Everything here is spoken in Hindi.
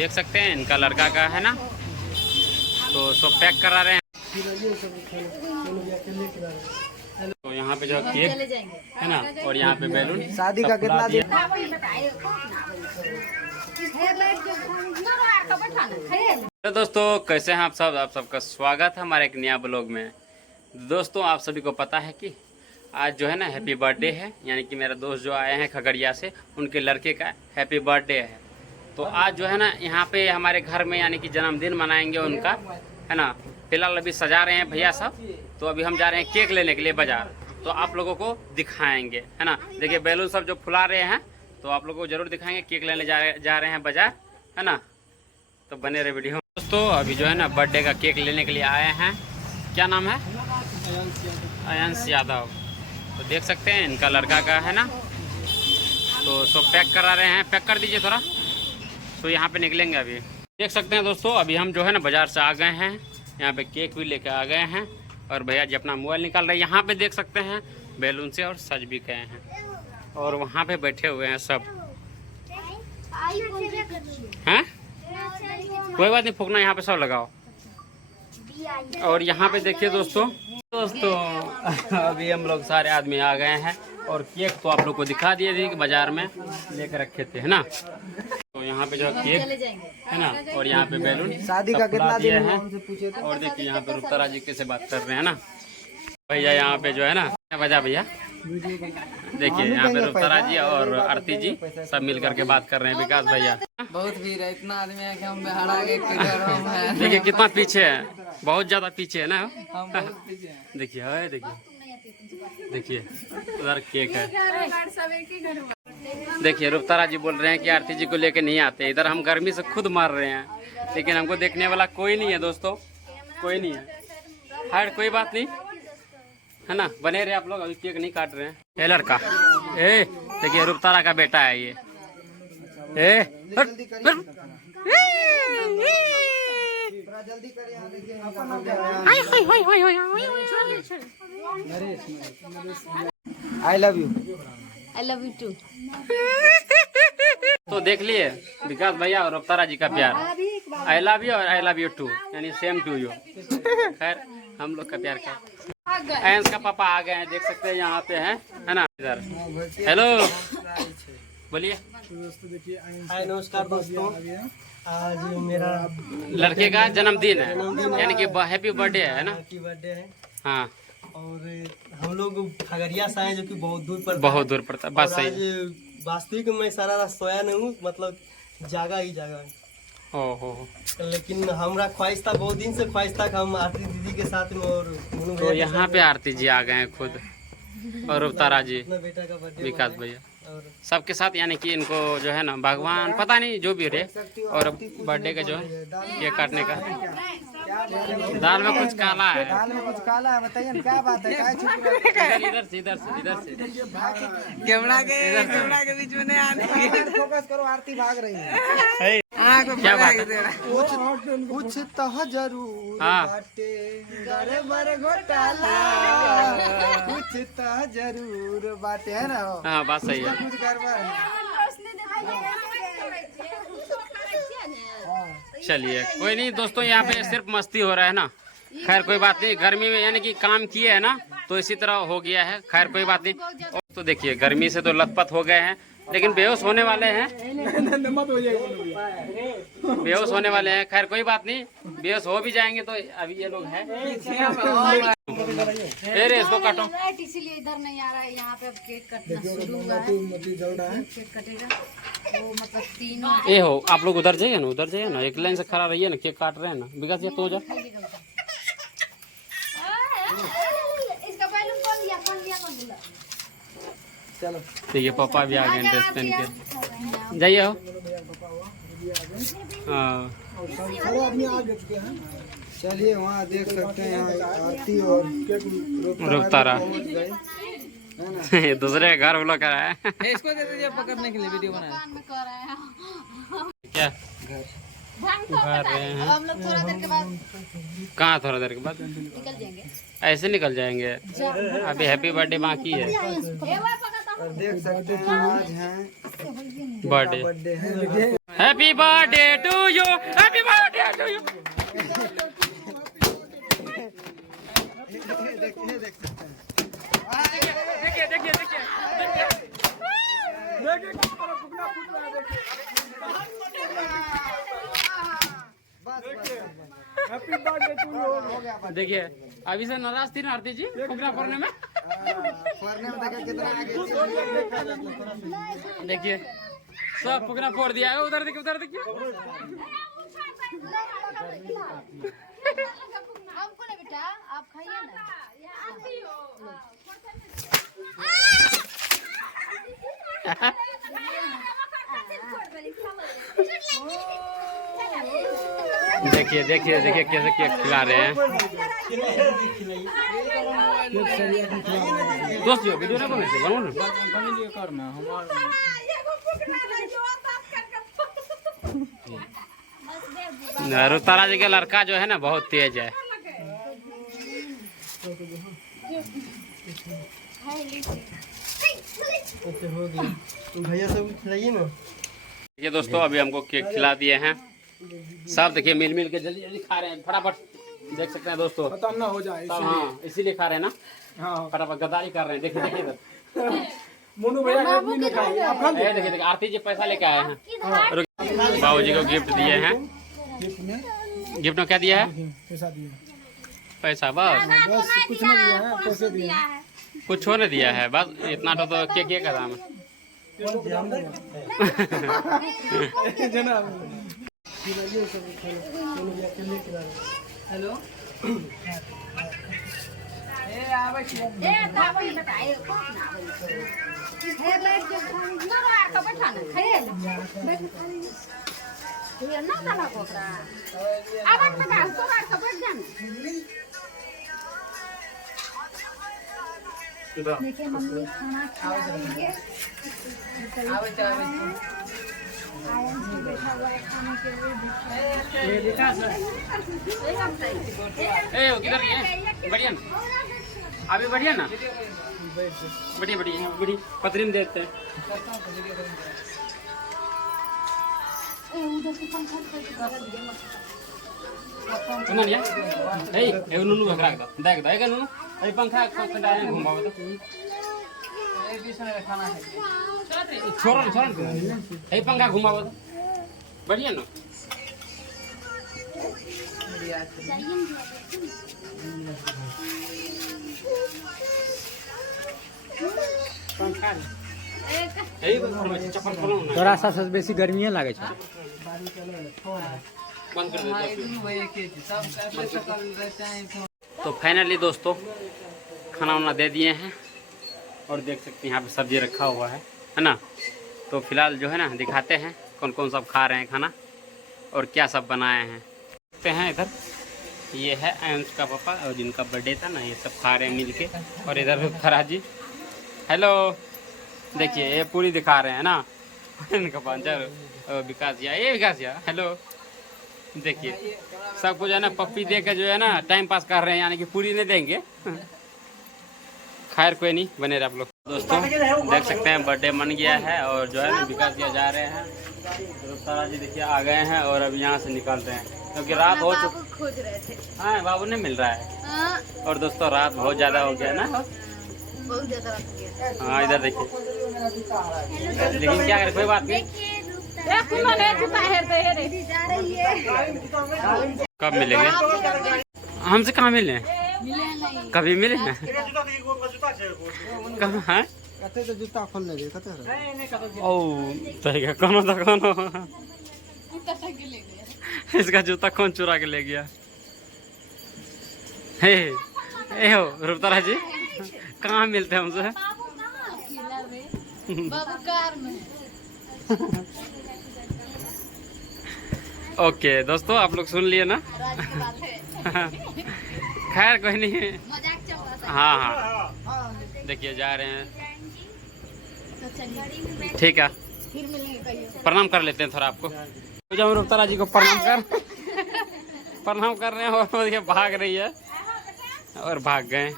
देख सकते हैं इनका लड़का का है ना, तो सब पैक करा रहे हैं। तो यहाँ पे जो केक है ना, और यहाँ पे बैलून शादी का कितना दिन। तो दोस्तों कैसे हैं आप सब, आप सबका स्वागत है हमारे एक नया ब्लॉग में। दोस्तों आप सभी को पता है कि आज जो है ना हैप्पी बर्थडे है, यानी कि मेरा दोस्त जो आए हैं खगड़िया से, उनके लड़के का हैप्पी बर्थडे है। तो आज जो है ना यहाँ पे हमारे घर में यानी कि जन्मदिन मनाएंगे उनका, है ना। फिलहाल अभी सजा रहे हैं भैया सब, तो अभी हम जा रहे हैं केक लेने के लिए बाजार, तो आप लोगों को दिखाएंगे, है ना। देखिए बैलून सब जो फुला रहे हैं, तो आप लोगों को जरूर दिखाएंगे। केक लेने जा रहे हैं बाजार, है ना, तो बने रहे वीडियो। दोस्तों अभी जो है ना बर्थडे का केक लेने के लिए आए हैं। क्या नाम है? अयांश यादव। तो देख सकते हैं इनका लड़का का है ना, तो सब पैक करा रहे हैं। पैक कर दीजिए थोड़ा, तो यहाँ पे निकलेंगे अभी। देख सकते हैं दोस्तों अभी हम जो है ना बाजार से आ गए हैं, यहाँ पे केक भी लेके आ गए हैं, और भैया जी अपना मोबाइल निकाल रहे हैं। यहाँ पे देख सकते हैं बैलून से और सज भी गए हैं, और वहाँ पे बैठे हुए हैं सब। हैं कोई बात नहीं, फूकना यहाँ पे सब लगाओ। और यहाँ पे देखिए दोस्तों अभी हम लोग सारे आदमी आ गए हैं, और केक तो आप लोग को दिखा दिए थे कि बाजार में लेकर रखे थे, है ना। तो यहाँ पे जो केक है ना, और यहाँ पे बैलून शादी का कितना दिन हैं। और देखिए यहाँ पे रुतरा जी कैसे बात कर रहे हैं ना भैया। यहाँ पे जो है ना बजा भैया, देखिए यहाँ पे रुतरा जी और आरती जी सब मिल करके बात कर रहे हैं। विकास भैया बहुत भीड़ है, इतना आदमी है कि हम बिहार के देखिए कितना पीछे है, बहुत ज्यादा पीछे है ना। हम बहुत पीछे हैं। देखिए देखिए उधर केक है। देखिए रुपतारा जी बोल रहे हैं कि आरती जी को लेके नहीं आते, इधर हम गर्मी से खुद मर रहे हैं, लेकिन हमको देखने वाला कोई नहीं है दोस्तों, कोई नहीं है। हार्ड कोई बात नहीं, है ना, बने रहे आप लोग। अभी केक नहीं काट रहे हैं। ये लड़का देखिए रुपतारा का बेटा है ये। I love you. I love you too. तो देख लिए विकास भैया और रुपतारा जी का प्यार। आई लव यू और आई लव यू टू, यानी सेम टू यू। खैर हम लोग का प्यार क्या। एंस का पापा आ गए हैं, देख सकते हैं यहाँ पे हैं, है ना। इधर हेलो बोलिए। हाय नमस्कार दोस्तों, आज मेरा लड़के का जन्मदिन है, यानी कि हैप्पी बर्थडे है ना। हैप्पी बर्थडे है। हाँ, और हम लोग खगड़िया से आए, जो कि बहुत दूर पड़ता है। बहुत दूर पड़ता है, बात सही है। वास्तविक में सारा रात सोया नहीं हूँ, मतलब जागा ही जागा। ओहो, लेकिन हमारा ख्वाहिश था, बहुत दिन से ख्वाहिश था कि हम आरती दीदी के साथ में और तो यहाँ पे आरती जी आ गए हैं खुद, और रुपतारा जी, अपना बेटा का बर्थडे विकास भैया और सबके साथ, यानी कि इनको जो है ना भगवान पता नहीं जो भी रहे। और बर्थडे का जो है केक काटने का, दाल में कुछ काला है। दाल में कुछ काला है, बताइए ना क्या बात है। इधर से कैमरा के बीच में नहीं आने। फोकस करो, आरती भाग रही है। क्या बात है? कुछ तो जरूर हाँ। बाटे, गड़बड़ घोटाला कुछ तो जरूर बाटे, है ना। हाँ बात सही है। कुछ गड़बड़ है। चलिए कोई नहीं दोस्तों, यहाँ पे सिर्फ मस्ती हो रहा है ना। खैर कोई बात नहीं, गर्मी में यानी कि काम किए है ना, तो इसी तरह हो गया है। खैर कोई बात नहीं। और तो देखिए गर्मी से तो लथपथ हो गए हैं, लेकिन बेहोश होने वाले हैं, बेहोश होने वाले हैं। खैर कोई बात नहीं, बेहोश हो भी जाएंगे तो अभी ये लोग हैं। अरे इसको काटो, इसीलिए इधर नहीं आ रहा है। यहाँ पे अब केक कटना शुरू हुआ है। केक कटेगा तो मतलब तीनों। ये हो आप लोग उधर जाइए ना, उधर जाइए ना, एक लाइन से खड़ा रहिए ना, केक काट रहे हैं ना। विकास ये तो हो जा। इसका बैलून कौन लिया चलो देखिए पापा भी आ गए ड्रेस पहन के। जाइए हो। हाँ चलिए, वहाँ देख सकते हैं आरती और रुपतारा दूसरे घर वो लोग कर रहा है। इसको दे दीजिए पकड़ने के लिए, वीडियो बना में कर रहे हैं। क्या कर रहे हैं हम लोग। थोड़ा देर के बाद कहाँ, थोड़ा देर के बाद निकल जाएंगे। ऐसे निकल जाएंगे, अभी हैप्पी बर्थडे बाकी है। देख सकते हैं आज है बर्थडे बर्थडे है। Happy birthday to you, happy birthday to you. देखिए देखिए देखिए हैप्पी बर्थडे टू यू। देखिए अभी से नाराज थी ना आरती जी फुकना फोड़ने में। देखिए सब फुकना फोड़ दिया है। उधर देखिए उधर देखिए। हमको ना बेटा आप खाइए ना। देखिए देखिए देखिए कैसे केक खिला रहे हैं दोस्त जो वीडियो ना बनाइए बनाओ ना। रुतारा जी का लड़का जो है ना बहुत तेज है। अच्छा हो गया तो भैया सब खिलाइए ना। ये दोस्तों अभी हमको केक खिला दिए हैं सब। देखिए मिल मिल के जल्दी जल्दी खा रहे हैं फटाफट। देख सकते हैं दोस्तों खत्म ना हो जाए सब। हाँ इसीलिए खा रहे हैं ना। हाँ फटाफट गद्दारी कर रहे हैं। देखिए देखिए इधर। मोनू भैया ने भी नहीं खाई। आप खा देखिए देखिए आरती जी पैसा लेके आए हैं। बाबू जी को गिफ्ट दिए हैं। गिफ्ट में क्या दिया है? पैसा दिया। पैसा बस बस कुछ नहीं दिया है, पैसे दिए हैं। कुछ होने दिया है बस इतना तो केक का दाम है। जनाब हेलो देखिए मम्मी खाना खिला रही है। आयन से बैठा हुआ है खाने के लिए। ए वो किधर गए? बढ़िया ना अभी बढ़िया ना बढ़िया बढ़िया बढ़िया पतरी में देखते हैं। सुना लिया ए नुनू रख दो देख दो एक नुनू अभी पंखा डाले घुमाओ तो छोड़ छोड़ ए पंखा घुमाओ तो बढ़िया ना। तोरा सबसे बेसी गर्मी लागे छै। बंद कर दो। तो फाइनली दोस्तों खाना वाना दे दिए हैं और देख सकते हैं यहाँ पे सब्जी रखा हुआ है ना। तो फिलहाल जो है ना दिखाते हैं कौन कौन सब खा रहे हैं खाना और क्या सब बनाए हैं। देखते हैं इधर ये है अंश का पापा और जिनका बर्थडे था ना ये सब खा रहे हैं मिल के। और इधर फराज जी हेलो देखिए ये पूरी दिखा रहे हैं ना इनका पंचर विकास या ये विकास या हेलो देखिए सब कुछ है ना पप्पी दे के जो है ना टाइम पास कर रहे हैं यानी कि पूरी नहीं देंगे। खैर कोई नहीं बने रहे आप लोग। दोस्तों देख सकते हैं बर्थडे मन गया है और जो है ना विकास जी जा रहे हैं। रुतारा जी देखिए आ गए हैं और अब यहाँ से निकल रहे हैं क्योंकि रात हो चुकी। खोज रहे थे। हाँ बाबू नहीं मिल रहा है। और दोस्तों रात बहुत ज़्यादा हो गया ना। बहुत ज्यादा रख दिया। हाँ इधर देखिए लेकिन क्या करें कोई बात नहीं। कब मिलेंगे? हमसे कहाँ मिले? कभी मिले हैं? कहाँ है? जूता खोलने दे ओ सही है कौन था कौन इसका जूता कौन चुरा के ले गया? हे ए हो रुतारा जी कहाँ मिलते हैं हमसे? बाबू कार में। ओके दोस्तों आप लोग सुन लिए ना। खैर कोई नहीं। मजाक चल रहा था। हाँ हाँ देखिए जा रहे हैं। ठीक है फिर मिलेंगे कहियो। प्रणाम कर लेते हैं थोड़ा आपको। जब रुतारा जी को प्रणाम कर रहे हैं और ये भाग रही है और भाग गए।